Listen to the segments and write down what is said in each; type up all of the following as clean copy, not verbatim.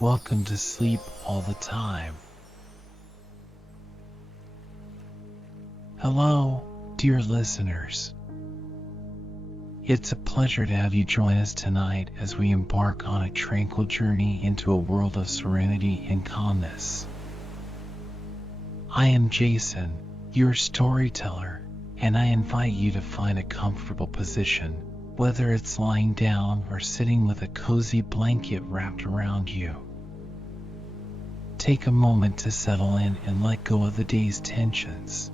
Welcome to Sleep All the Time. Hello, dear listeners. It's a pleasure to have you join us tonight as we embark on a tranquil journey into a world of serenity and calmness. I am Jason, your storyteller, and I invite you to find a comfortable position, whether it's lying down or sitting with a cozy blanket wrapped around you. Take a moment to settle in and let go of the day's tensions.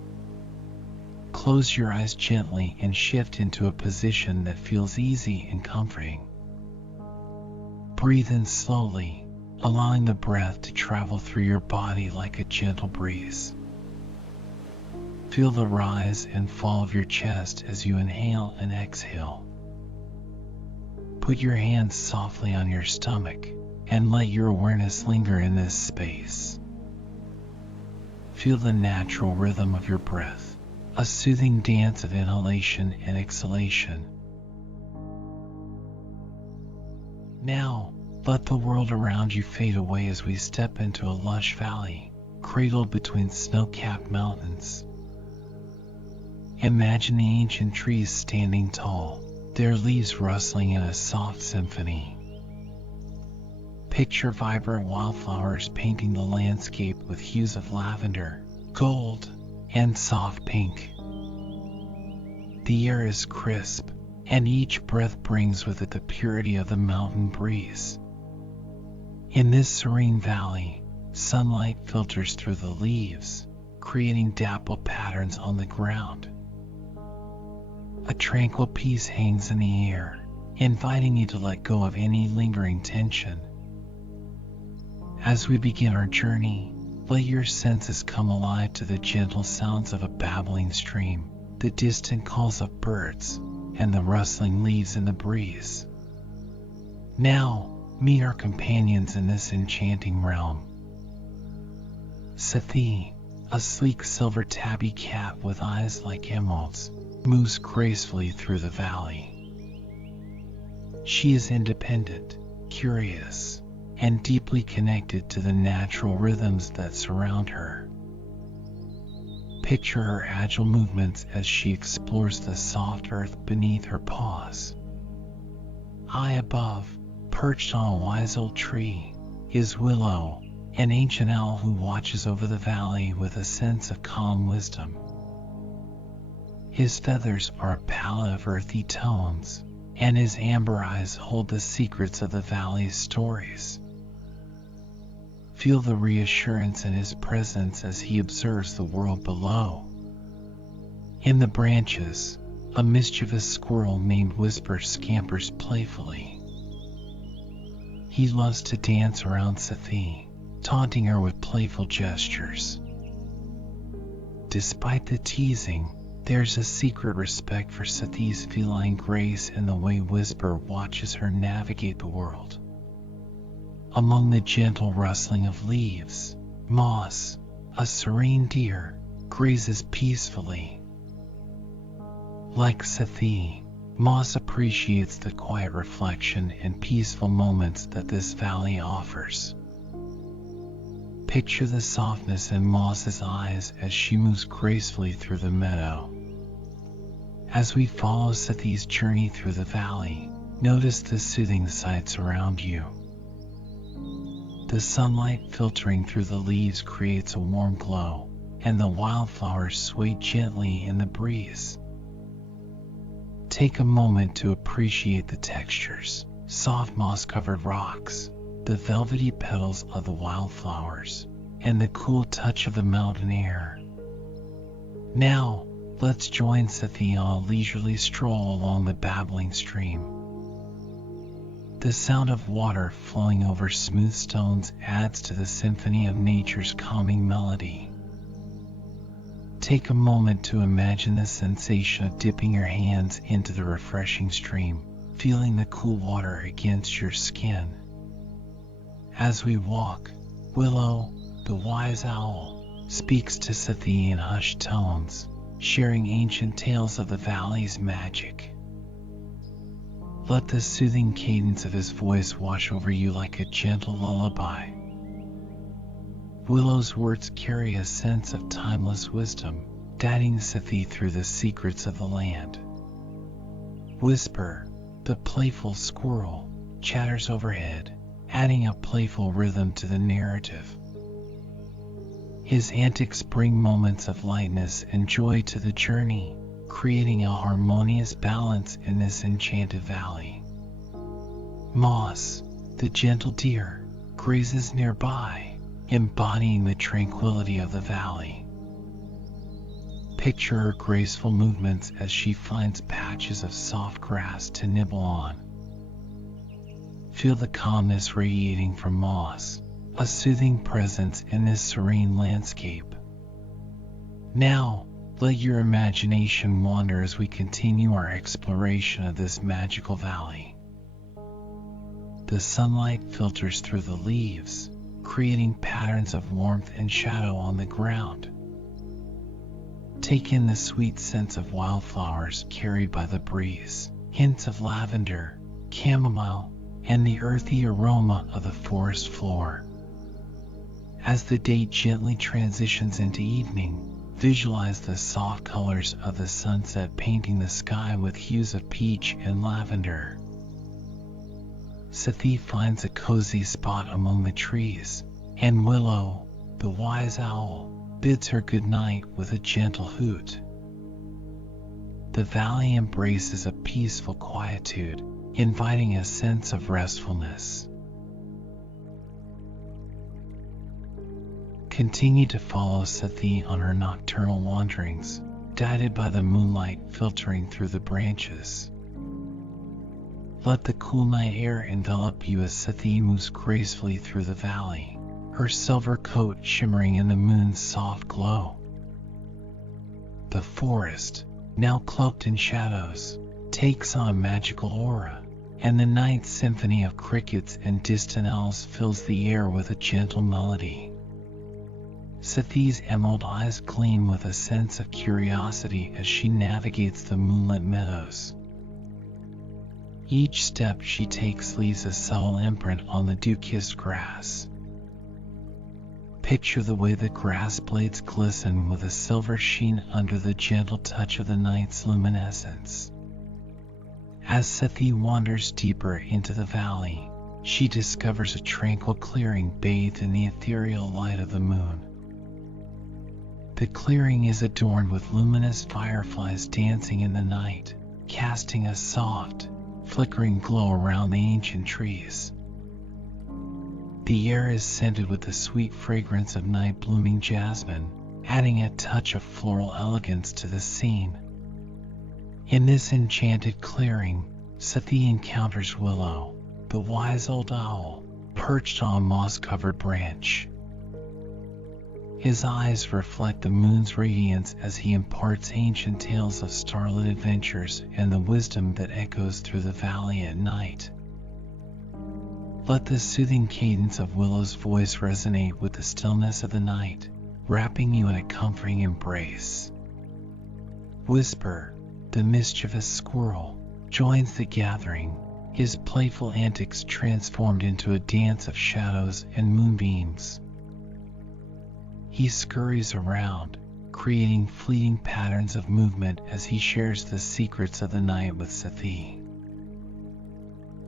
Close your eyes gently and shift into a position that feels easy and comforting. Breathe in slowly, allowing the breath to travel through your body like a gentle breeze. Feel the rise and fall of your chest as you inhale and exhale. Put your hands softly on your stomach and let your awareness linger in this space. Feel the natural rhythm of your breath, a soothing dance of inhalation and exhalation. Now, let the world around you fade away as we step into a lush valley, cradled between snow-capped mountains. Imagine the ancient trees standing tall, their leaves rustling in a soft symphony. Picture vibrant wildflowers painting the landscape with hues of lavender, gold, and soft pink. The air is crisp, and each breath brings with it the purity of the mountain breeze. In this serene valley, sunlight filters through the leaves, creating dappled patterns on the ground. A tranquil peace hangs in the air, inviting you to let go of any lingering tension. As we begin our journey, let your senses come alive to the gentle sounds of a babbling stream, the distant calls of birds, and the rustling leaves in the breeze. Now, meet our companions in this enchanting realm. Sati, a sleek silver tabby cat with eyes like emeralds, moves gracefully through the valley. She is independent, curious, and deeply connected to the natural rhythms that surround her. Picture her agile movements as she explores the soft earth beneath her paws. High above, perched on a wise old tree, is Willow, an ancient owl who watches over the valley with a sense of calm wisdom. His feathers are a palette of earthy tones, and his amber eyes hold the secrets of the valley's stories. Feel the reassurance in his presence as he observes the world below. In the branches, a mischievous squirrel named Whisper scampers playfully. He loves to dance around Sati, taunting her with playful gestures. Despite the teasing, there's a secret respect for Sati's feline grace in the way Whisper watches her navigate the world. Among the gentle rustling of leaves, Moss, a serene deer, grazes peacefully. Like Sati, Moss appreciates the quiet reflection and peaceful moments that this valley offers. Picture the softness in Moss's eyes as she moves gracefully through the meadow. As we follow Sati's journey through the valley, notice the soothing sights around you. The sunlight filtering through the leaves creates a warm glow, and the wildflowers sway gently in the breeze. Take a moment to appreciate the textures, soft moss-covered rocks, the velvety petals of the wildflowers, and the cool touch of the mountain air. Now, let's join Sati on a leisurely stroll along the babbling stream. The sound of water flowing over smooth stones adds to the symphony of nature's calming melody. Take a moment to imagine the sensation of dipping your hands into the refreshing stream, feeling the cool water against your skin. As we walk, Willow, the wise owl, speaks to Sati in hushed tones, sharing ancient tales of the valley's magic. Let the soothing cadence of his voice wash over you like a gentle lullaby. Willow's words carry a sense of timeless wisdom, guiding Sati through the secrets of the land. Whisper, the playful squirrel, chatters overhead, adding a playful rhythm to the narrative. His antics bring moments of lightness and joy to the journey, creating a harmonious balance in this enchanted valley. Moss, the gentle deer, grazes nearby, embodying the tranquility of the valley. Picture her graceful movements as she finds patches of soft grass to nibble on. Feel the calmness radiating from moss, a soothing presence in this serene landscape. Now, let your imagination wander as we continue our exploration of this magical valley. The sunlight filters through the leaves, creating patterns of warmth and shadow on the ground. Take in the sweet scents of wildflowers carried by the breeze, hints of lavender, chamomile, and the earthy aroma of the forest floor. As the day gently transitions into evening, visualize the soft colors of the sunset painting the sky with hues of peach and lavender. Sati finds a cozy spot among the trees, and Willow, the wise owl, bids her good night with a gentle hoot. The valley embraces a peaceful quietude, inviting a sense of restfulness. Continue to follow Sati on her nocturnal wanderings, guided by the moonlight filtering through the branches. Let the cool night air envelop you as Sati moves gracefully through the valley, her silver coat shimmering in the moon's soft glow. The forest, now cloaked in shadows, takes on a magical aura, and the night symphony of crickets and distant owls fills the air with a gentle melody. Sati's emerald eyes gleam with a sense of curiosity as she navigates the moonlit meadows. Each step she takes leaves a subtle imprint on the dew-kissed grass. Picture the way the grass blades glisten with a silver sheen under the gentle touch of the night's luminescence. As Sati wanders deeper into the valley, she discovers a tranquil clearing bathed in the ethereal light of the moon. The clearing is adorned with luminous fireflies dancing in the night, casting a soft, flickering glow around the ancient trees. The air is scented with the sweet fragrance of night-blooming jasmine, adding a touch of floral elegance to the scene. In this enchanted clearing, Sati encounters Willow, the wise old owl, perched on a moss-covered branch. His eyes reflect the moon's radiance as he imparts ancient tales of starlit adventures and the wisdom that echoes through the valley at night. Let the soothing cadence of Willow's voice resonate with the stillness of the night, wrapping you in a comforting embrace. Whisper, the mischievous squirrel, joins the gathering, his playful antics transformed into a dance of shadows and moonbeams. He scurries around, creating fleeting patterns of movement as he shares the secrets of the night with Sati.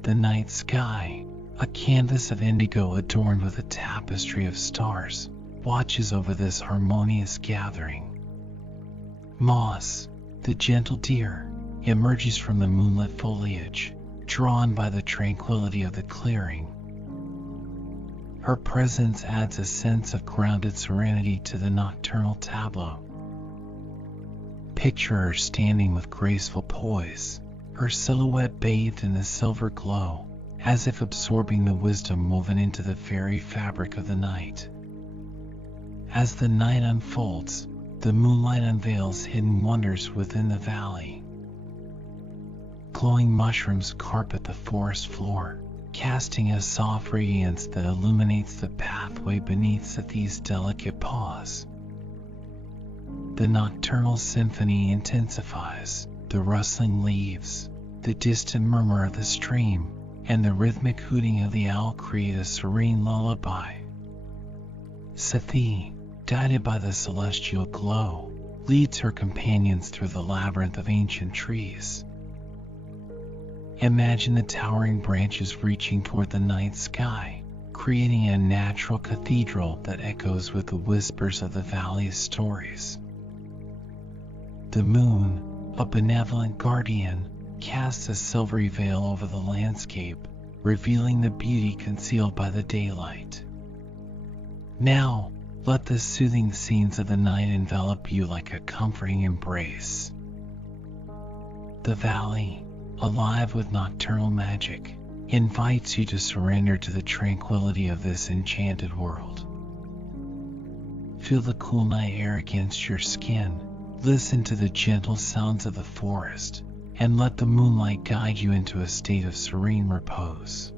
The night sky, a canvas of indigo adorned with a tapestry of stars, watches over this harmonious gathering. Moss, the gentle deer, emerges from the moonlit foliage, drawn by the tranquility of the clearing. Her presence adds a sense of grounded serenity to the nocturnal tableau. Picture her standing with graceful poise, her silhouette bathed in the silver glow, as if absorbing the wisdom woven into the fairy fabric of the night. As the night unfolds, the moonlight unveils hidden wonders within the valley. Glowing mushrooms carpet the forest floor, casting a soft radiance that illuminates the pathway beneath Sati's delicate paws. The nocturnal symphony intensifies, the rustling leaves, The distant murmur of the stream and the rhythmic hooting of the owl create a serene lullaby. Sati, guided by the celestial glow, leads her companions through the labyrinth of ancient trees. Imagine the towering branches reaching toward the night sky, creating a natural cathedral that echoes with the whispers of the valley's stories. The moon, a benevolent guardian, casts a silvery veil over the landscape, revealing the beauty concealed by the daylight. Now, let the soothing scenes of the night envelop you like a comforting embrace. The valley, alive with nocturnal magic, invites you to surrender to the tranquility of this enchanted world. Feel the cool night air against your skin, listen to the gentle sounds of the forest, and let the moonlight guide you into a state of serene repose.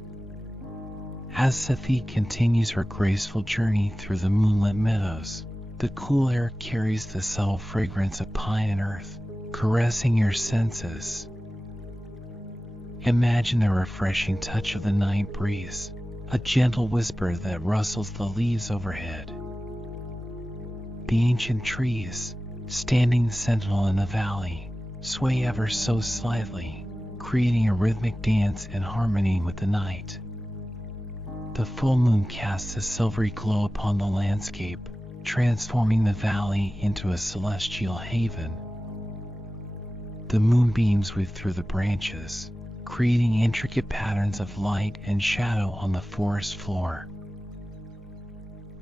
As Sati continues her graceful journey through the moonlit meadows, the cool air carries the subtle fragrance of pine and earth, caressing your senses. Imagine the refreshing touch of the night breeze, a gentle whisper that rustles the leaves overhead. The ancient trees, standing sentinel in the valley, sway ever so slightly, creating a rhythmic dance in harmony with the night. The full moon casts a silvery glow upon the landscape, transforming the valley into a celestial haven. The moonbeams weave through the branches, creating intricate patterns of light and shadow on the forest floor.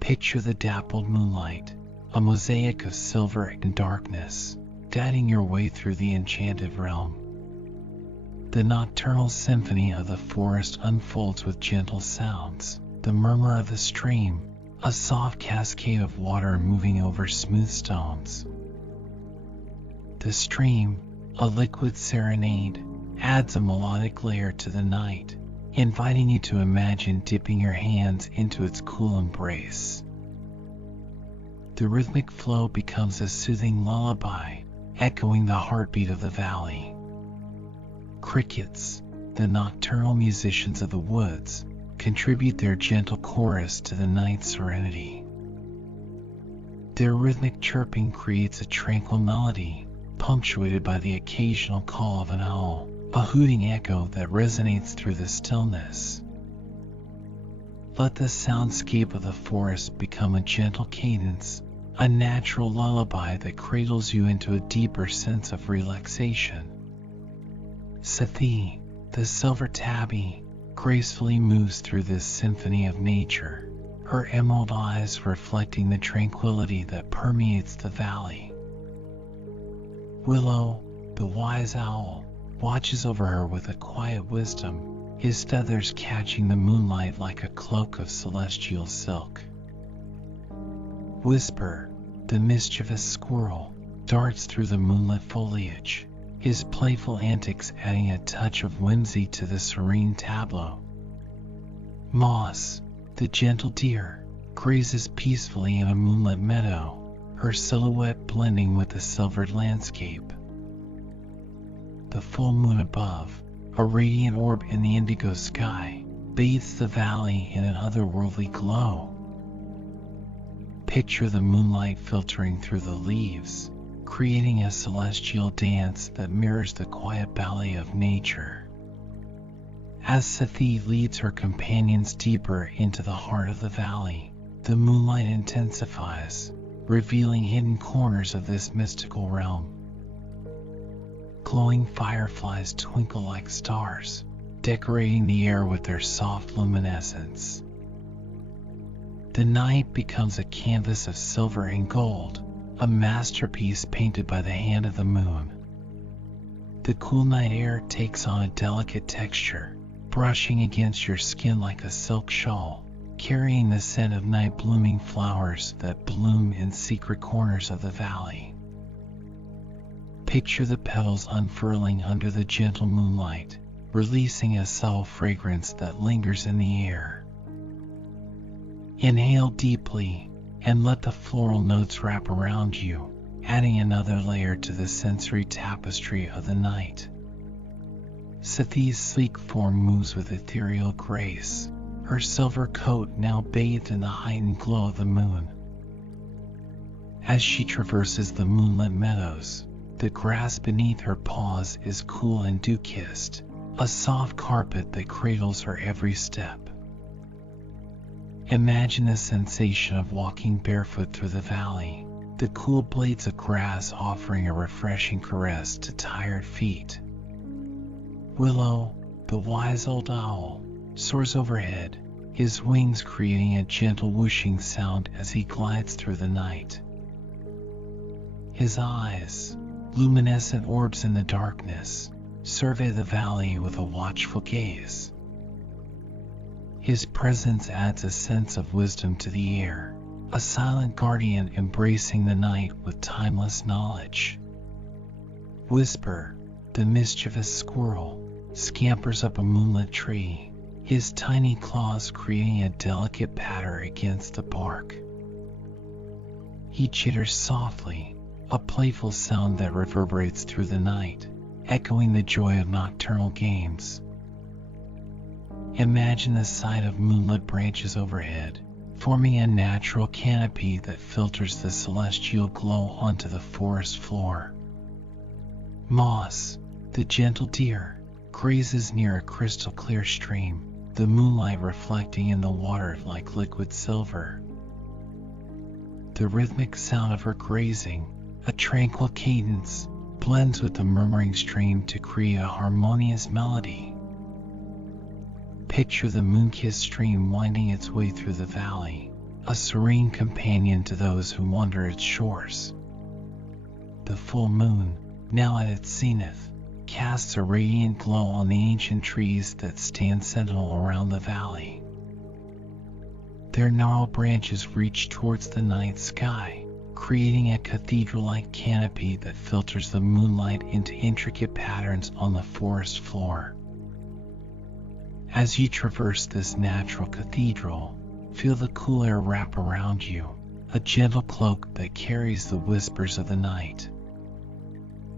Picture the dappled moonlight, a mosaic of silver and darkness, guiding your way through the enchanted realm. The nocturnal symphony of the forest unfolds with gentle sounds, the murmur of the stream, a soft cascade of water moving over smooth stones. The stream, a liquid serenade, adds a melodic layer to the night, inviting you to imagine dipping your hands into its cool embrace. The rhythmic flow becomes a soothing lullaby, echoing the heartbeat of the valley. Crickets, the nocturnal musicians of the woods, contribute their gentle chorus to the night's serenity. Their rhythmic chirping creates a tranquil melody, punctuated by the occasional call of an owl, a hooting echo that resonates through the stillness. Let the soundscape of the forest become a gentle cadence, a natural lullaby that cradles you into a deeper sense of relaxation. Sati, the silver tabby, gracefully moves through this symphony of nature, her emerald eyes reflecting the tranquility that permeates the valley. Willow, the wise owl, watches over her with a quiet wisdom, his feathers catching the moonlight like a cloak of celestial silk. Whisper, the mischievous squirrel, darts through the moonlit foliage, his playful antics adding a touch of whimsy to the serene tableau. Moss, the gentle deer, grazes peacefully in a moonlit meadow, her silhouette blending with the silvered landscape. The full moon above, a radiant orb in the indigo sky, bathes the valley in an otherworldly glow. Picture the moonlight filtering through the leaves, creating a celestial dance that mirrors the quiet ballet of nature. As Sati leads her companions deeper into the heart of the valley, the moonlight intensifies, revealing hidden corners of this mystical realm. Glowing fireflies twinkle like stars, decorating the air with their soft luminescence. The night becomes a canvas of silver and gold, a masterpiece painted by the hand of the moon. The cool night air takes on a delicate texture, brushing against your skin like a silk shawl, carrying the scent of night blooming flowers that bloom in secret corners of the valley. Picture the petals unfurling under the gentle moonlight, releasing a subtle fragrance that lingers in the air. Inhale deeply, and let the floral notes wrap around you, adding another layer to the sensory tapestry of the night. Sati's sleek form moves with ethereal grace, her silver coat now bathed in the heightened glow of the moon. As she traverses the moonlit meadows, the grass beneath her paws is cool and dew-kissed, a soft carpet that cradles her every step. Imagine the sensation of walking barefoot through the valley, the cool blades of grass offering a refreshing caress to tired feet. Willow, the wise old owl, soars overhead, his wings creating a gentle whooshing sound as he glides through the night. His eyes, luminescent orbs in the darkness, survey the valley with a watchful gaze. His presence adds a sense of wisdom to the air, a silent guardian embracing the night with timeless knowledge. Whisper, the mischievous squirrel, scampers up a moonlit tree, his tiny claws creating a delicate patter against the bark. He chitters softly, a playful sound that reverberates through the night, echoing the joy of nocturnal games. Imagine the sight of moonlit branches overhead, forming a natural canopy that filters the celestial glow onto the forest floor. Moss, the gentle deer, grazes near a crystal clear stream, the moonlight reflecting in the water like liquid silver. The rhythmic sound of her grazing, a tranquil cadence, blends with the murmuring stream to create a harmonious melody. Picture the moon-kissed stream winding its way through the valley, a serene companion to those who wander its shores. The full moon, now at its zenith, casts a radiant glow on the ancient trees that stand sentinel around the valley. Their gnarled branches reach towards the night sky, creating a cathedral-like canopy that filters the moonlight into intricate patterns on the forest floor. As you traverse this natural cathedral, feel the cool air wrap around you, a gentle cloak that carries the whispers of the night.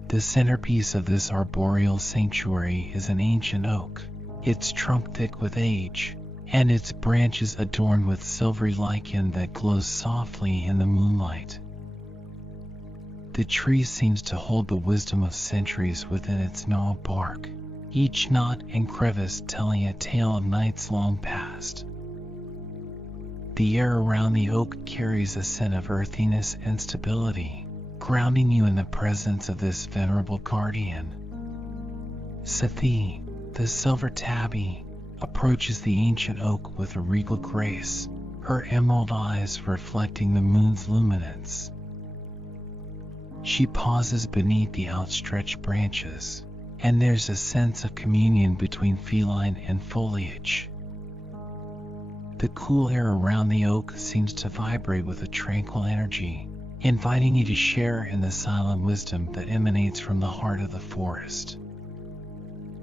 The centerpiece of this arboreal sanctuary is an ancient oak, its trunk thick with age, and its branches adorned with silvery lichen that glows softly in the moonlight. The tree seems to hold the wisdom of centuries within its gnarled bark, each knot and crevice telling a tale of nights long past. The air around the oak carries a scent of earthiness and stability, grounding you in the presence of this venerable guardian. Sati, the silver tabby, approaches the ancient oak with a regal grace, her emerald eyes reflecting the moon's luminance. She pauses beneath the outstretched branches, and there's a sense of communion between feline and foliage. The cool air around the oak seems to vibrate with a tranquil energy, inviting you to share in the silent wisdom that emanates from the heart of the forest.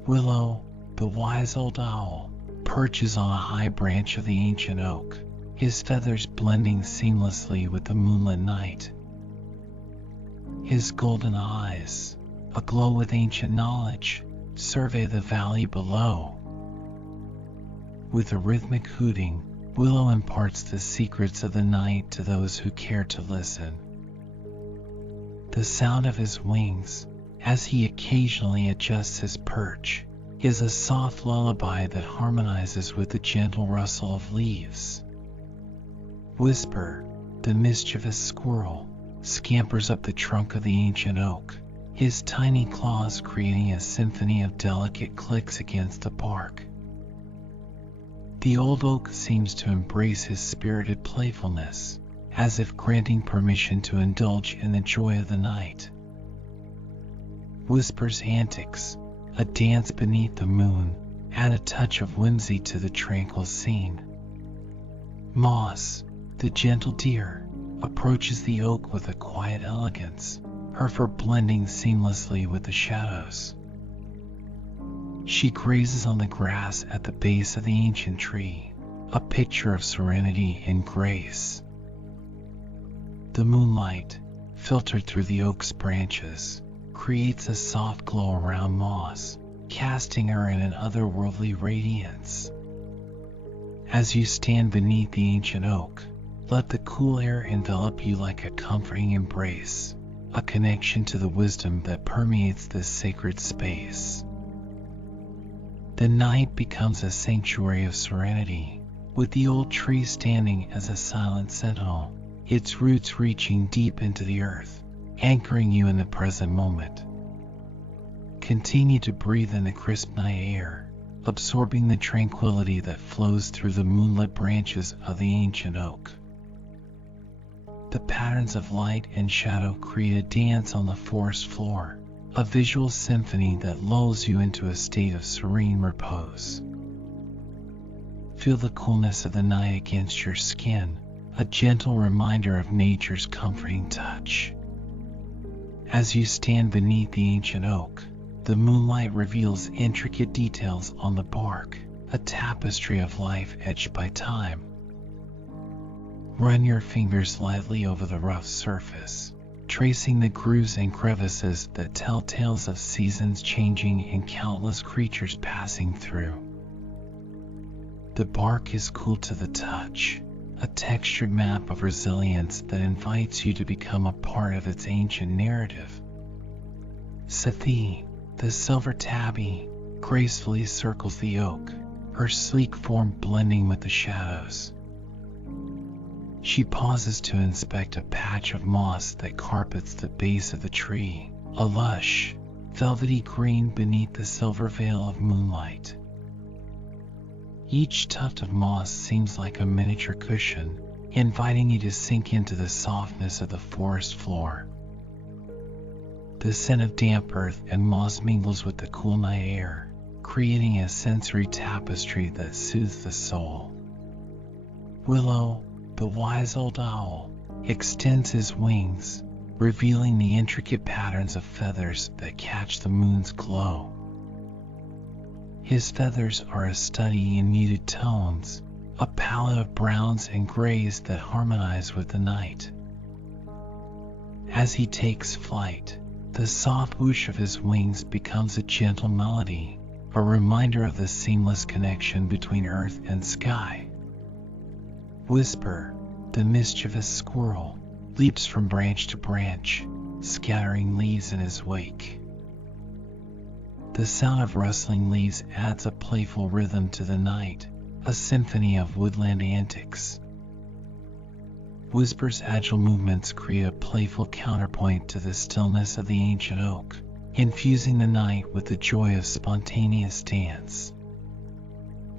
Willow, the wise old owl, perches on a high branch of the ancient oak, his feathers blending seamlessly with the moonlit night. His golden eyes, aglow with ancient knowledge, survey the valley below. With a rhythmic hooting, Willow imparts the secrets of the night to those who care to listen. The sound of his wings, as he occasionally adjusts his perch, is a soft lullaby that harmonizes with the gentle rustle of leaves. Whisper, the mischievous squirrel, scampers up the trunk of the ancient oak, his tiny claws creating a symphony of delicate clicks against the bark. The old oak seems to embrace his spirited playfulness, as if granting permission to indulge in the joy of the night. Whisper's antics, a dance beneath the moon, add a touch of whimsy to the tranquil scene. Moss, the gentle deer, approaches the oak with a quiet elegance, her fur blending seamlessly with the shadows. She grazes on the grass at the base of the ancient tree, a picture of serenity and grace. The moonlight, filtered through the oak's branches, creates a soft glow around Moss, casting her in an otherworldly radiance. As you stand beneath the ancient oak, let the cool air envelop you like a comforting embrace, a connection to the wisdom that permeates this sacred space. The night becomes a sanctuary of serenity, with the old tree standing as a silent sentinel, its roots reaching deep into the earth, anchoring you in the present moment. Continue to breathe in the crisp night air, absorbing the tranquility that flows through the moonlit branches of the ancient oak. The patterns of light and shadow create a dance on the forest floor, a visual symphony that lulls you into a state of serene repose. Feel the coolness of the night against your skin, a gentle reminder of nature's comforting touch. As you stand beneath the ancient oak, the moonlight reveals intricate details on the bark, a tapestry of life etched by time. Run your fingers lightly over the rough surface, tracing the grooves and crevices that tell tales of seasons changing and countless creatures passing through. The bark is cool to the touch, a textured map of resilience that invites you to become a part of its ancient narrative. Sati, the silver tabby, gracefully circles the oak, her sleek form blending with the shadows. She pauses to inspect a patch of moss that carpets the base of the tree, a lush, velvety green beneath the silver veil of moonlight. Each tuft of moss seems like a miniature cushion, inviting you to sink into the softness of the forest floor. The scent of damp earth and moss mingles with the cool night air, creating a sensory tapestry that soothes the soul. Willow, the wise old owl, extends his wings, revealing the intricate patterns of feathers that catch the moon's glow. His feathers are a study in muted tones, a palette of browns and grays that harmonize with the night. As he takes flight, the soft whoosh of his wings becomes a gentle melody, a reminder of the seamless connection between earth and sky. Whisper, the mischievous squirrel, leaps from branch to branch, scattering leaves in his wake. The sound of rustling leaves adds a playful rhythm to the night, a symphony of woodland antics. Whisper's agile movements create a playful counterpoint to the stillness of the ancient oak, infusing the night with the joy of spontaneous dance.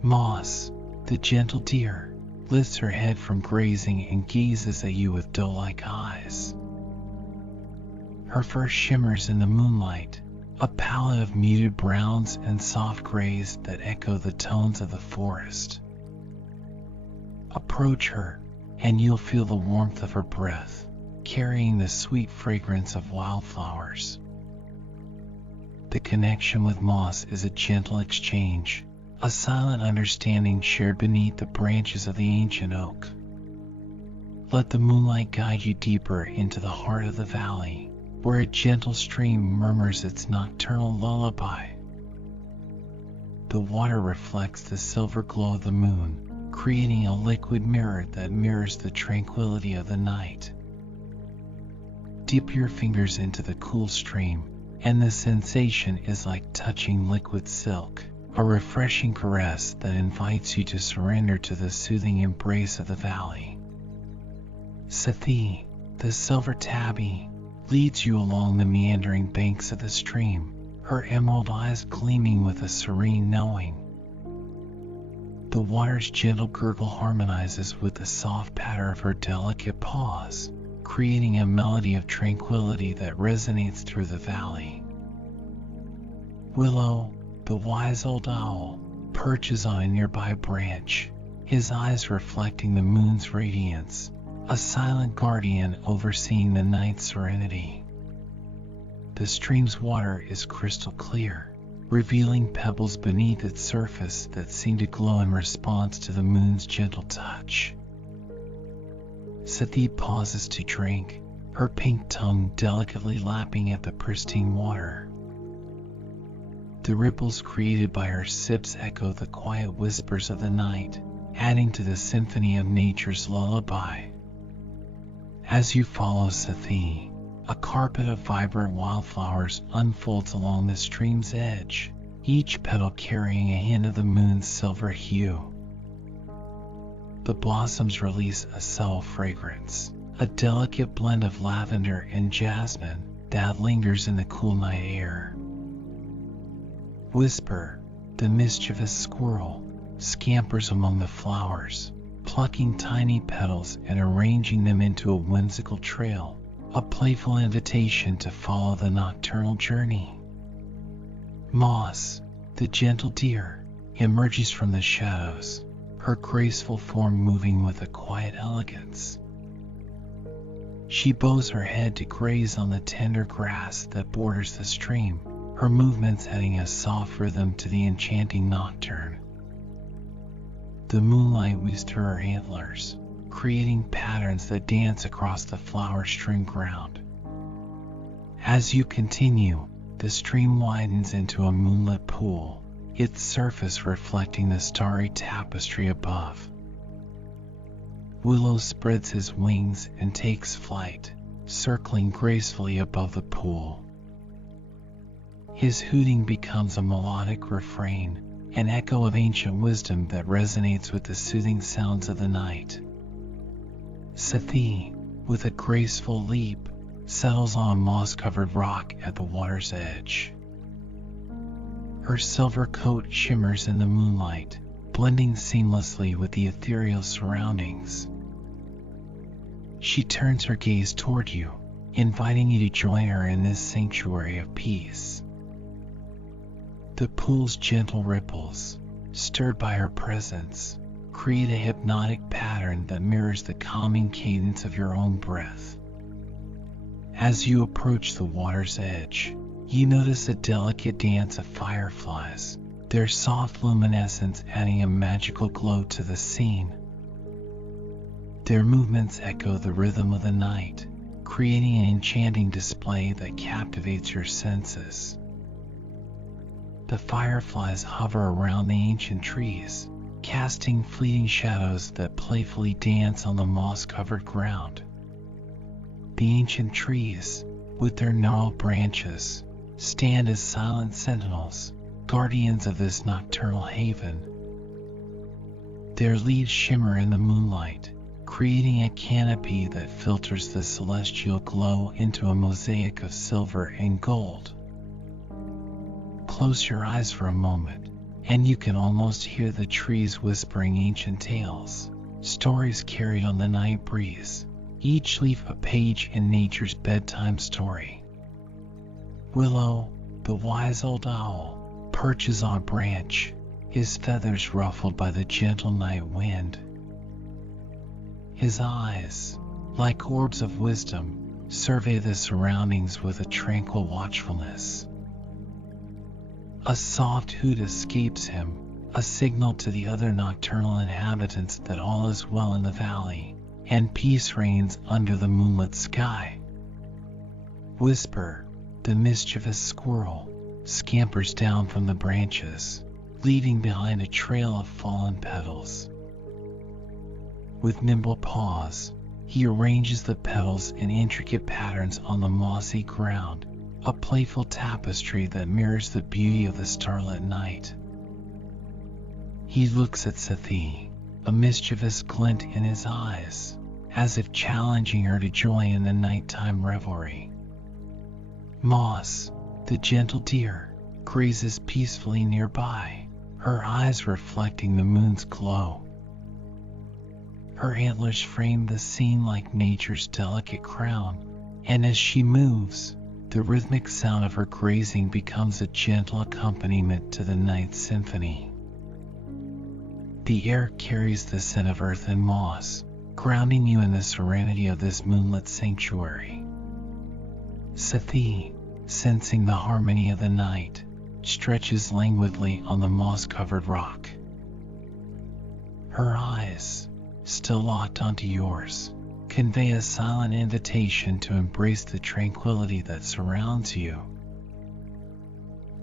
Moss, the gentle deer, lifts her head from grazing and gazes at you with doe-like eyes. Her fur shimmers in the moonlight, a palette of muted browns and soft grays that echo the tones of the forest. Approach her, and you'll feel the warmth of her breath, carrying the sweet fragrance of wildflowers. The connection with moss is a gentle exchange, a silent understanding shared beneath the branches of the ancient oak. Let the moonlight guide you deeper into the heart of the valley, where a gentle stream murmurs its nocturnal lullaby. The water reflects the silver glow of the moon, creating a liquid mirror that mirrors the tranquility of the night. Dip your fingers into the cool stream, and the sensation is like touching liquid silk, a refreshing caress that invites you to surrender to the soothing embrace of the valley. Sati, the silver tabby, leads you along the meandering banks of the stream, her emerald eyes gleaming with a serene knowing. The water's gentle gurgle harmonizes with the soft patter of her delicate paws, creating a melody of tranquility that resonates through the valley. Willow, the wise old owl, perches on a nearby branch, his eyes reflecting the moon's radiance, a silent guardian overseeing the night's serenity. The stream's water is crystal clear, revealing pebbles beneath its surface that seem to glow in response to the moon's gentle touch. Sati pauses to drink, her pink tongue delicately lapping at the pristine water. The ripples created by her sips echo the quiet whispers of the night, adding to the symphony of nature's lullaby. As you follow Sati, a carpet of vibrant wildflowers unfolds along the stream's edge, each petal carrying a hint of the moon's silver hue. The blossoms release a subtle fragrance, a delicate blend of lavender and jasmine that lingers in the cool night air. Whisper, the mischievous squirrel, scampers among the flowers, plucking tiny petals and arranging them into a whimsical trail, a playful invitation to follow the nocturnal journey. Moss, the gentle deer, emerges from the shadows, her graceful form moving with a quiet elegance. She bows her head to graze on the tender grass that borders the stream, her movements adding a soft rhythm to the enchanting nocturne. The moonlight weaves through her antlers, creating patterns that dance across the flower-strewn ground. As you continue, the stream widens into a moonlit pool, its surface reflecting the starry tapestry above. Willow spreads his wings and takes flight, circling gracefully above the pool. His hooting becomes a melodic refrain, an echo of ancient wisdom that resonates with the soothing sounds of the night. Sati, with a graceful leap, settles on a moss-covered rock at the water's edge. Her silver coat shimmers in the moonlight, blending seamlessly with the ethereal surroundings. She turns her gaze toward you, inviting you to join her in this sanctuary of peace. The pool's gentle ripples, stirred by her presence, create a hypnotic pattern that mirrors the calming cadence of your own breath. As you approach the water's edge, you notice a delicate dance of fireflies, their soft luminescence adding a magical glow to the scene. Their movements echo the rhythm of the night, creating an enchanting display that captivates your senses. The fireflies hover around the ancient trees, casting fleeting shadows that playfully dance on the moss-covered ground. The ancient trees, with their gnarled branches, stand as silent sentinels, guardians of this nocturnal haven. Their leaves shimmer in the moonlight, creating a canopy that filters the celestial glow into a mosaic of silver and gold. Close your eyes for a moment, and you can almost hear the trees whispering ancient tales, stories carried on the night breeze, each leaf a page in nature's bedtime story. Willow, the wise old owl, perches on a branch, his feathers ruffled by the gentle night wind. His eyes, like orbs of wisdom, survey the surroundings with a tranquil watchfulness. A soft hoot escapes him, a signal to the other nocturnal inhabitants that all is well in the valley, and peace reigns under the moonlit sky. Whisper, the mischievous squirrel, scampers down from the branches, leaving behind a trail of fallen petals. With nimble paws, he arranges the petals in intricate patterns on the mossy ground, a playful tapestry that mirrors the beauty of the starlit night. He looks at Sati, a mischievous glint in his eyes, as if challenging her to join in the nighttime revelry. Moss, the gentle deer, grazes peacefully nearby, her eyes reflecting the moon's glow. Her antlers frame the scene like nature's delicate crown, and as she moves, the rhythmic sound of her grazing becomes a gentle accompaniment to the night's symphony. The air carries the scent of earth and moss, grounding you in the serenity of this moonlit sanctuary. Sati, sensing the harmony of the night, stretches languidly on the moss-covered rock. Her eyes, still locked onto yours, convey a silent invitation to embrace the tranquility that surrounds you.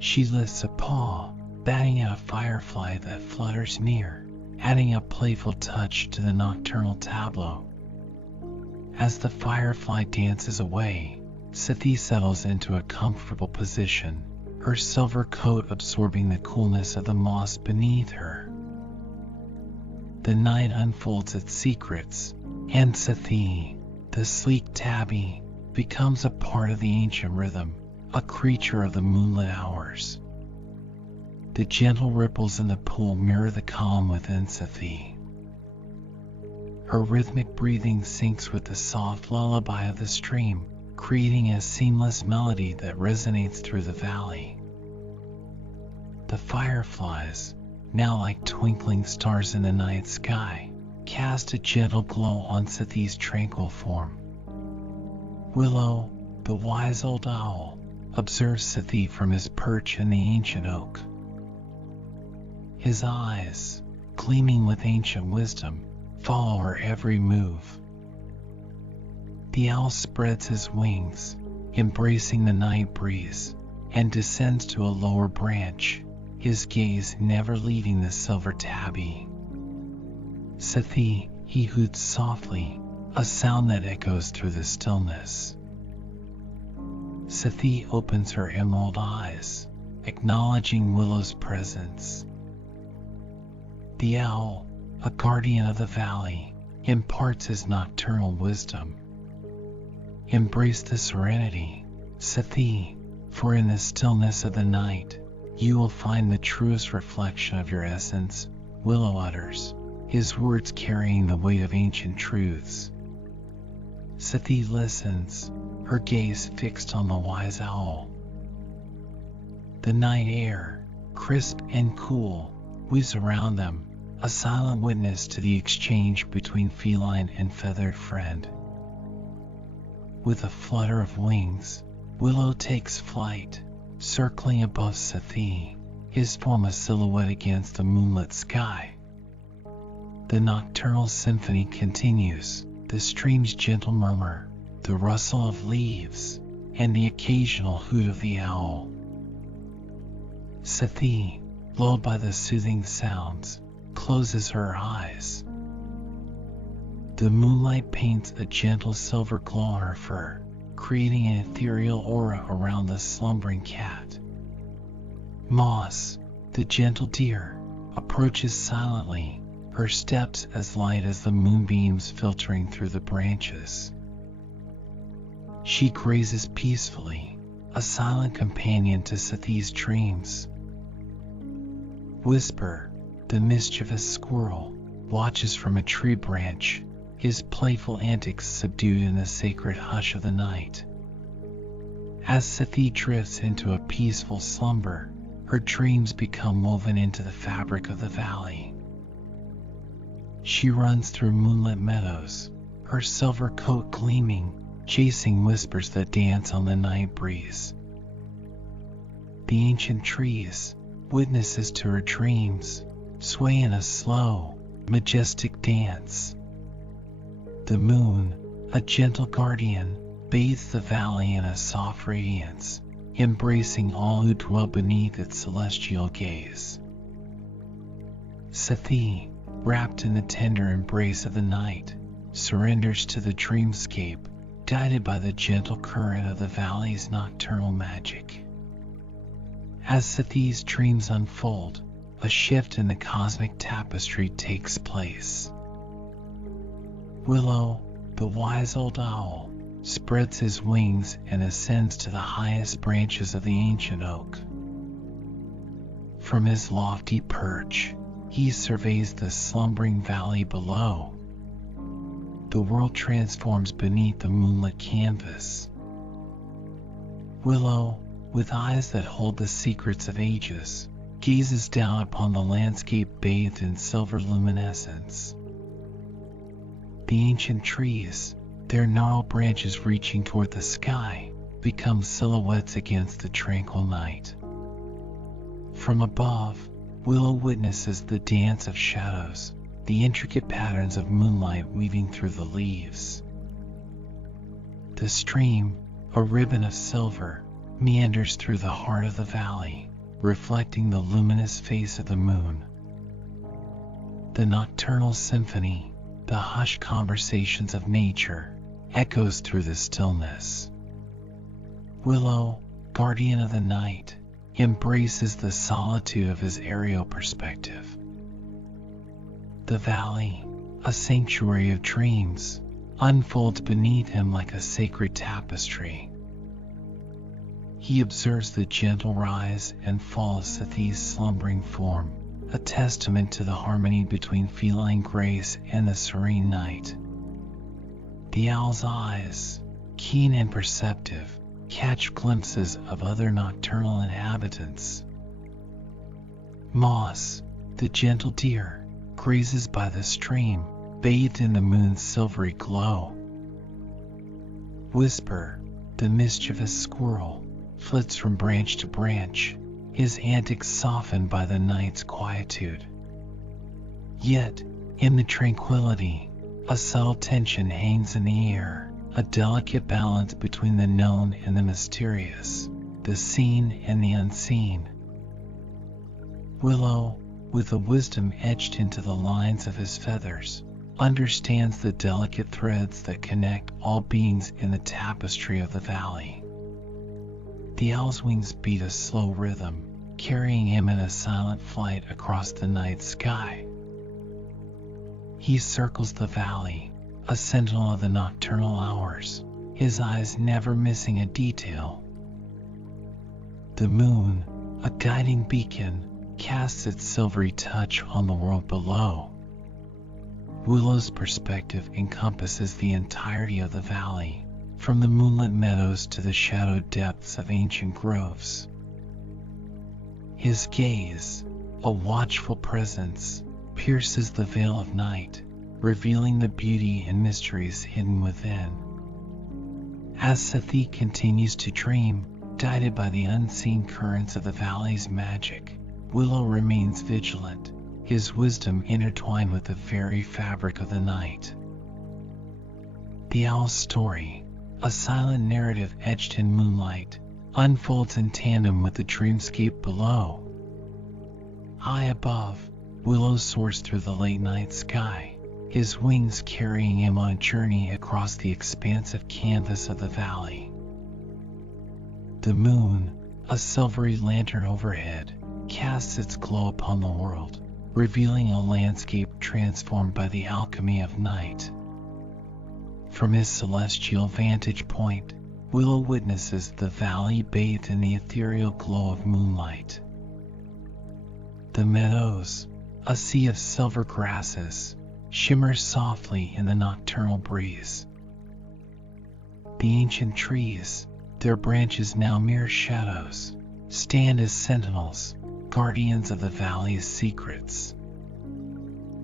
She lifts a paw, batting at a firefly that flutters near, adding a playful touch to the nocturnal tableau. As the firefly dances away, Sati settles into a comfortable position, her silver coat absorbing the coolness of the moss beneath her. The night unfolds its secrets, and Sati, the sleek tabby, becomes a part of the ancient rhythm, a creature of the moonlit hours. The gentle ripples in the pool mirror the calm within Sati. Her rhythmic breathing syncs with the soft lullaby of the stream, creating a seamless melody that resonates through the valley. The fireflies, now like twinkling stars in the night sky, cast a gentle glow on Sati's tranquil form. Willow, the wise old owl, observes Sati from his perch in the ancient oak. His eyes, gleaming with ancient wisdom, follow her every move. The owl spreads his wings, embracing the night breeze, and descends to a lower branch, his gaze never leaving the silver tabby. Sati, he hoots softly, a sound that echoes through the stillness. Sati opens her emerald eyes, acknowledging Willow's presence. The owl, a guardian of the valley, imparts his nocturnal wisdom. Embrace the serenity, Sati, for in the stillness of the night, you will find the truest reflection of your essence, Willow utters, his words carrying the weight of ancient truths. Sati listens, her gaze fixed on the wise owl. The night air, crisp and cool, weaves around them, a silent witness to the exchange between feline and feathered friend. With a flutter of wings, Willow takes flight, circling above Sati, his form a silhouette against the moonlit sky. The nocturnal symphony continues, the stream's gentle murmur, the rustle of leaves, and the occasional hoot of the owl. Sati, lulled by the soothing sounds, closes her eyes. The moonlight paints a gentle silver glow on her fur, creating an ethereal aura around the slumbering cat. Moss, the gentle deer, approaches silently, her steps as light as the moonbeams filtering through the branches. She grazes peacefully, a silent companion to Sati's dreams. Whisper, the mischievous squirrel, watches from a tree branch, his playful antics subdued in the sacred hush of the night. As Sati drifts into a peaceful slumber, her dreams become woven into the fabric of the valley. She runs through moonlit meadows, her silver coat gleaming, chasing whispers that dance on the night breeze. The ancient trees, witnesses to her dreams, sway in a slow, majestic dance. The moon, a gentle guardian, bathes the valley in a soft radiance, embracing all who dwell beneath its celestial gaze. Sati, wrapped in the tender embrace of the night, surrenders to the dreamscape, guided by the gentle current of the valley's nocturnal magic. As Sati's dreams unfold, a shift in the cosmic tapestry takes place. Willow, the wise old owl, spreads his wings and ascends to the highest branches of the ancient oak. From his lofty perch, he surveys the slumbering valley below. The world transforms beneath the moonlit canvas. Willow, with eyes that hold the secrets of ages, gazes down upon the landscape bathed in silver luminescence. The ancient trees, their gnarled branches reaching toward the sky, become silhouettes against the tranquil night. From above, Willow witnesses the dance of shadows, the intricate patterns of moonlight weaving through the leaves. The stream, a ribbon of silver, meanders through the heart of the valley, reflecting the luminous face of the moon. The nocturnal symphony, the hushed conversations of nature, echoes through the stillness. Willow, guardian of the night, embraces the solitude of his aerial perspective. The valley, a sanctuary of dreams, unfolds beneath him like a sacred tapestry. He observes the gentle rise and fall of Sati's slumbering form, a testament to the harmony between feline grace and the serene night. The owl's eyes, keen and perceptive, catch glimpses of other nocturnal inhabitants. Moss, the gentle deer, grazes by the stream, bathed in the moon's silvery glow. Whisper, the mischievous squirrel, flits from branch to branch, his antics softened by the night's quietude. Yet, in the tranquility, a subtle tension hangs in the air, a delicate balance between the known and the mysterious, the seen and the unseen. Willow, with a wisdom etched into the lines of his feathers, understands the delicate threads that connect all beings in the tapestry of the valley. The owl's wings beat a slow rhythm, carrying him in a silent flight across the night sky. He circles the valley, a sentinel of the nocturnal hours, his eyes never missing a detail. The moon, a guiding beacon, casts its silvery touch on the world below. Willow's perspective encompasses the entirety of the valley, from the moonlit meadows to the shadowed depths of ancient groves. His gaze, a watchful presence, pierces the veil of night, revealing the beauty and mysteries hidden within. As Sati continues to dream, guided by the unseen currents of the valley's magic, Willow remains vigilant, his wisdom intertwined with the very fabric of the night. The owl's story, a silent narrative etched in moonlight, unfolds in tandem with the dreamscape below. High above, Willow soars through the late night sky, his wings carrying him on a journey across the expansive canvas of the valley. The moon, a silvery lantern overhead, casts its glow upon the world, revealing a landscape transformed by the alchemy of night. From his celestial vantage point, Willow witnesses the valley bathed in the ethereal glow of moonlight. The meadows, a sea of silver grasses, shimmer softly in the nocturnal breeze. The ancient trees, their branches now mere shadows, stand as sentinels, guardians of the valley's secrets.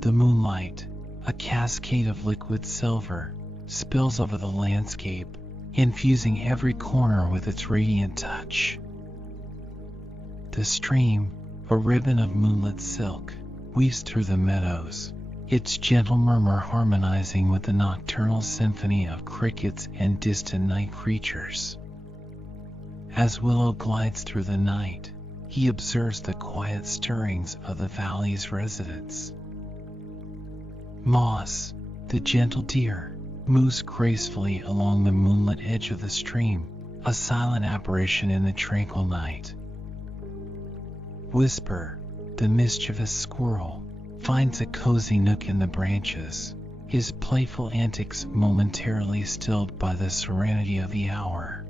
The moonlight, a cascade of liquid silver, spills over the landscape, infusing every corner with its radiant touch. The stream, a ribbon of moonlit silk, weaves through the meadows, its gentle murmur harmonizing with the nocturnal symphony of crickets and distant night creatures. As Willow glides through the night, he observes the quiet stirrings of the valley's residents. Moss, the gentle deer, moves gracefully along the moonlit edge of the stream, a silent apparition in the tranquil night. Whisper, the mischievous squirrel, finds a cozy nook in the branches, his playful antics momentarily stilled by the serenity of the hour.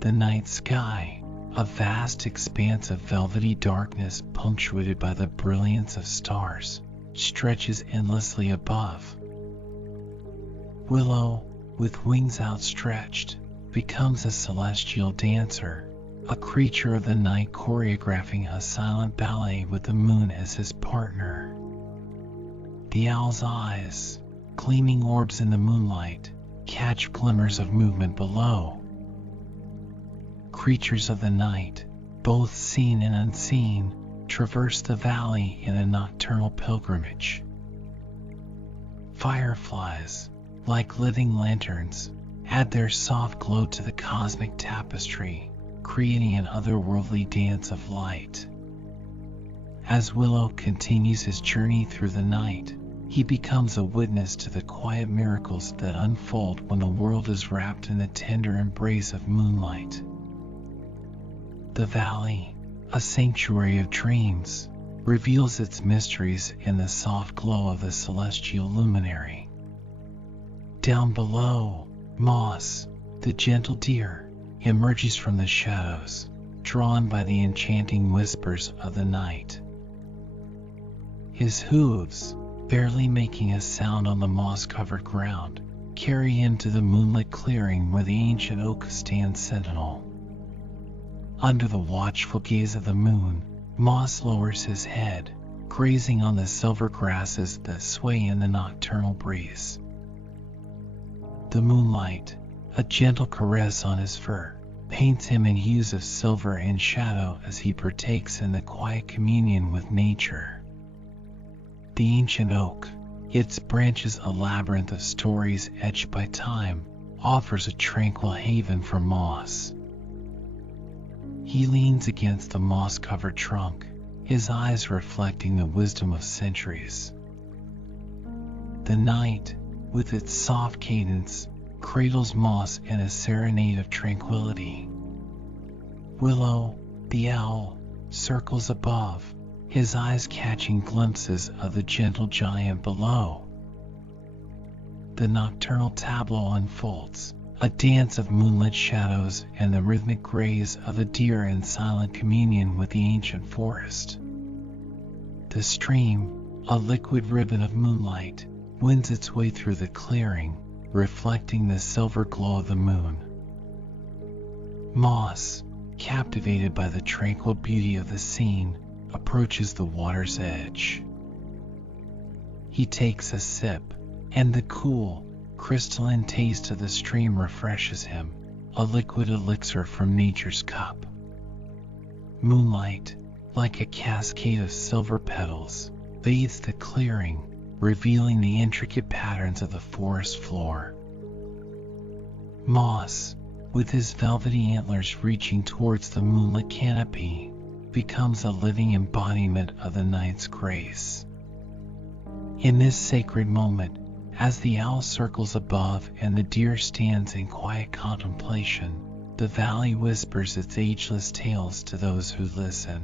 The night sky, a vast expanse of velvety darkness punctuated by the brilliance of stars, stretches endlessly above. Willow, with wings outstretched, becomes a celestial dancer, a creature of the night choreographing a silent ballet with the moon as his partner. The owl's eyes, gleaming orbs in the moonlight, catch glimmers of movement below. Creatures of the night, both seen and unseen, traverse the valley in a nocturnal pilgrimage. Fireflies, like living lanterns, add their soft glow to the cosmic tapestry, creating an otherworldly dance of light. As Willow continues his journey through the night, he becomes a witness to the quiet miracles that unfold when the world is wrapped in the tender embrace of moonlight. The valley, a sanctuary of dreams, reveals its mysteries in the soft glow of the celestial luminary. Down below, Moss, the gentle deer, emerges from the shadows, drawn by the enchanting whispers of the night. His hooves, barely making a sound on the moss-covered ground, carry him to the moonlit clearing where the ancient oak stands sentinel. Under the watchful gaze of the moon, Moss lowers his head, grazing on the silver grasses that sway in the nocturnal breeze. The moonlight, a gentle caress on his fur, paints him in hues of silver and shadow as he partakes in the quiet communion with nature. The ancient oak, its branches a labyrinth of stories etched by time, offers a tranquil haven for Moss. He leans against the moss-covered trunk, his eyes reflecting the wisdom of centuries. The night, with its soft cadence, cradles Moss in a serenade of tranquility. Willow, the owl, circles above, his eyes catching glimpses of the gentle giant below. The nocturnal tableau unfolds, a dance of moonlit shadows and the rhythmic graze of a deer in silent communion with the ancient forest. The stream, a liquid ribbon of moonlight, wins its way through the clearing, reflecting the silver glow of the moon. Moss, captivated by the tranquil beauty of the scene, approaches the water's edge. He takes a sip, and the cool, crystalline taste of the stream refreshes him, a liquid elixir from nature's cup. Moonlight, like a cascade of silver petals, bathes the clearing, revealing the intricate patterns of the forest floor. Moss, with his velvety antlers reaching towards the moonlit canopy, becomes a living embodiment of the night's grace. In this sacred moment, as the owl circles above and the deer stands in quiet contemplation, the valley whispers its ageless tales to those who listen.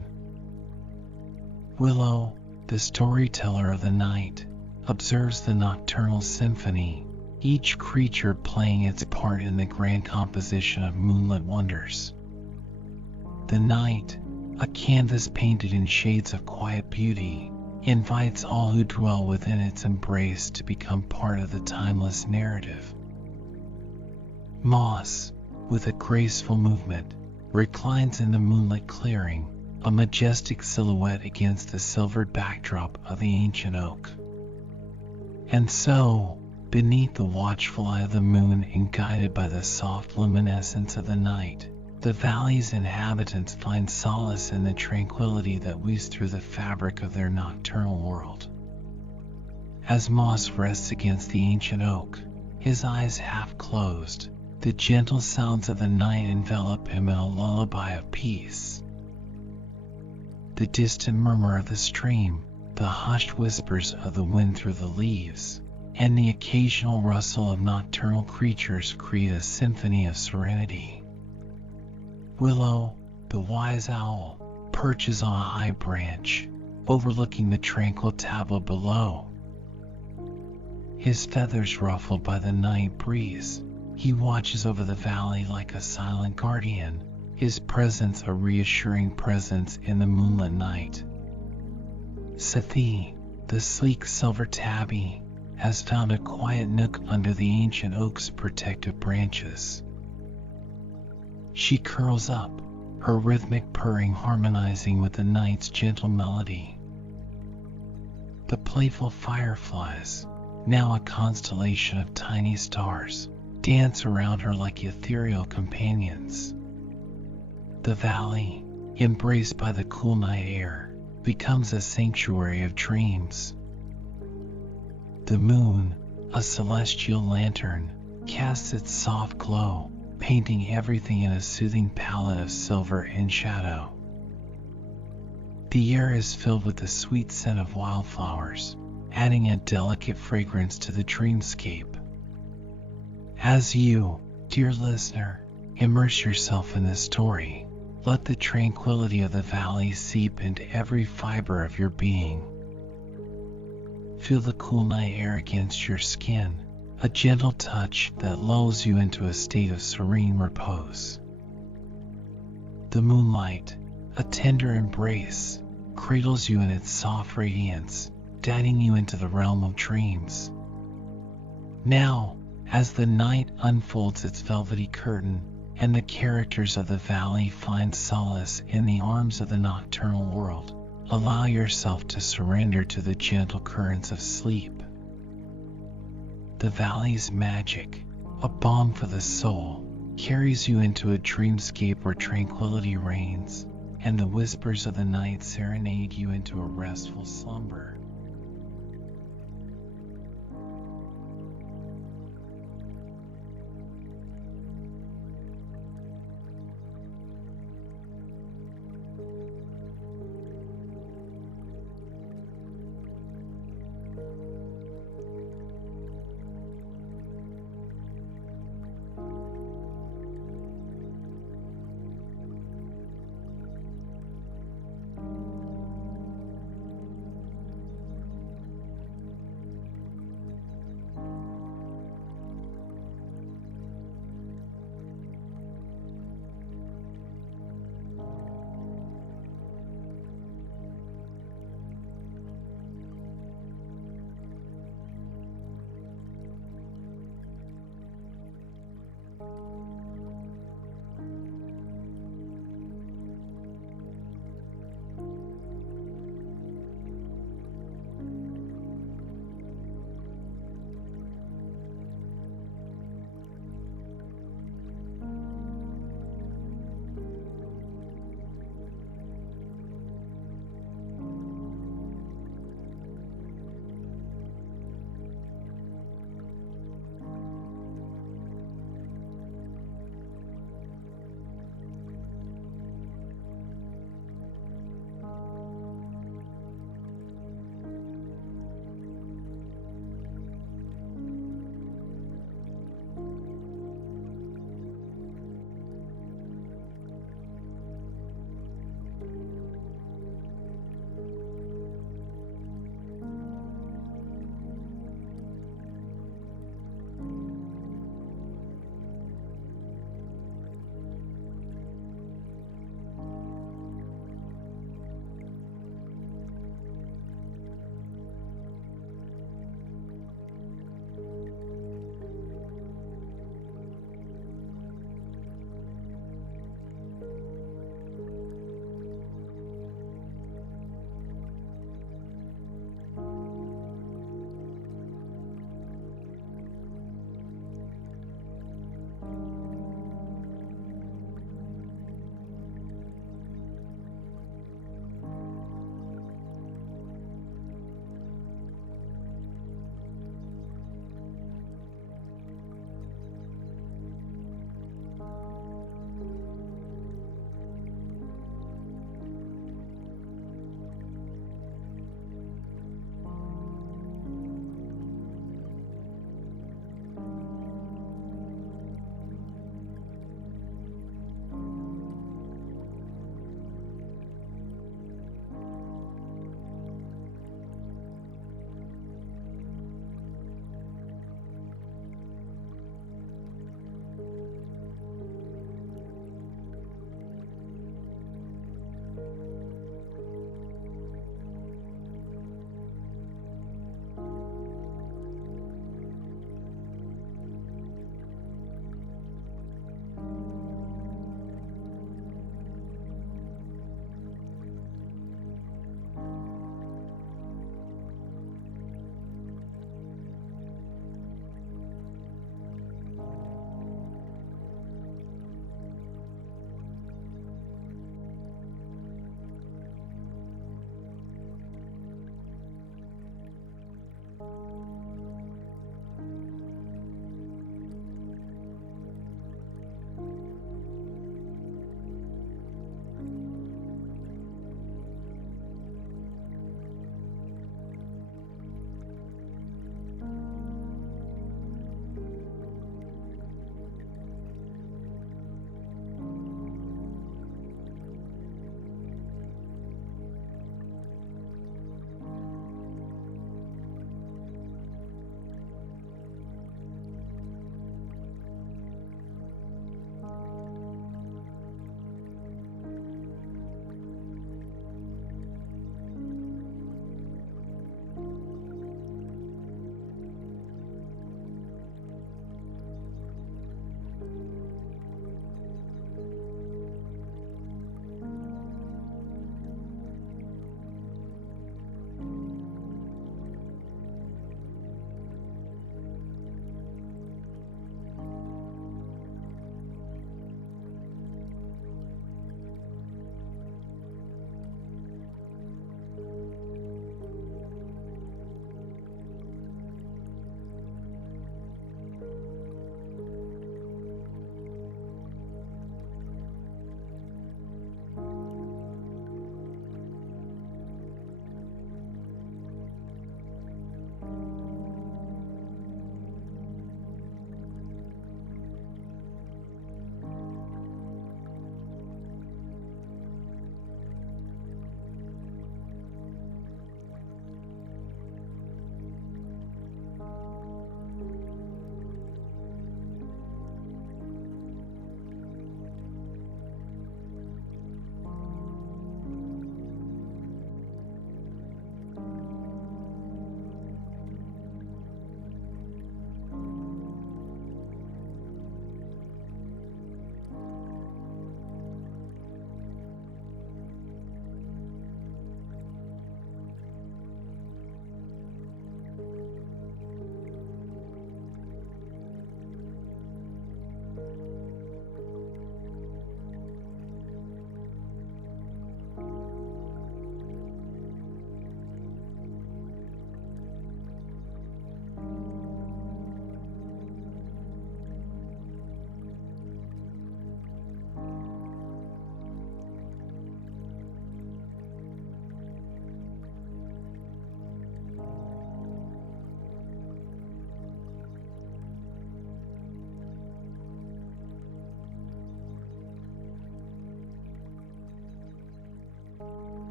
Willow, the storyteller of the night, observes the nocturnal symphony, each creature playing its part in the grand composition of moonlit wonders. The night, a canvas painted in shades of quiet beauty, invites all who dwell within its embrace to become part of the timeless narrative. Moss, with a graceful movement, reclines in the moonlit clearing, a majestic silhouette against the silvered backdrop of the ancient oak. And so, beneath the watchful eye of the moon and guided by the soft luminescence of the night, the valley's inhabitants find solace in the tranquility that weaves through the fabric of their nocturnal world. As Moss rests against the ancient oak, his eyes half closed, the gentle sounds of the night envelop him in a lullaby of peace. The distant murmur of the stream, the hushed whispers of the wind through the leaves, and the occasional rustle of nocturnal creatures create a symphony of serenity. Willow, the wise owl, perches on a high branch, overlooking the tranquil tableau below. His feathers ruffled by the night breeze, he watches over the valley like a silent guardian, his presence a reassuring presence in the moonlit night. Sati, the sleek silver tabby, has found a quiet nook under the ancient oak's protective branches. She curls up, her rhythmic purring harmonizing with the night's gentle melody. The playful fireflies, now a constellation of tiny stars, dance around her like ethereal companions. The valley, embraced by the cool night air, becomes a sanctuary of dreams. The moon, a celestial lantern, casts its soft glow, painting everything in a soothing palette of silver and shadow. The air is filled with the sweet scent of wildflowers, adding a delicate fragrance to the dreamscape. As you, dear listener, immerse yourself in the story, let the tranquility of the valley seep into every fiber of your being. Feel the cool night air against your skin, a gentle touch that lulls you into a state of serene repose. The moonlight, a tender embrace, cradles you in its soft radiance, guiding you into the realm of dreams. Now, as the night unfolds its velvety curtain, and the characters of the valley find solace in the arms of the nocturnal world, allow yourself to surrender to the gentle currents of sleep. The valley's magic, a balm for the soul, carries you into a dreamscape where tranquility reigns, and the whispers of the night serenade you into a restful slumber.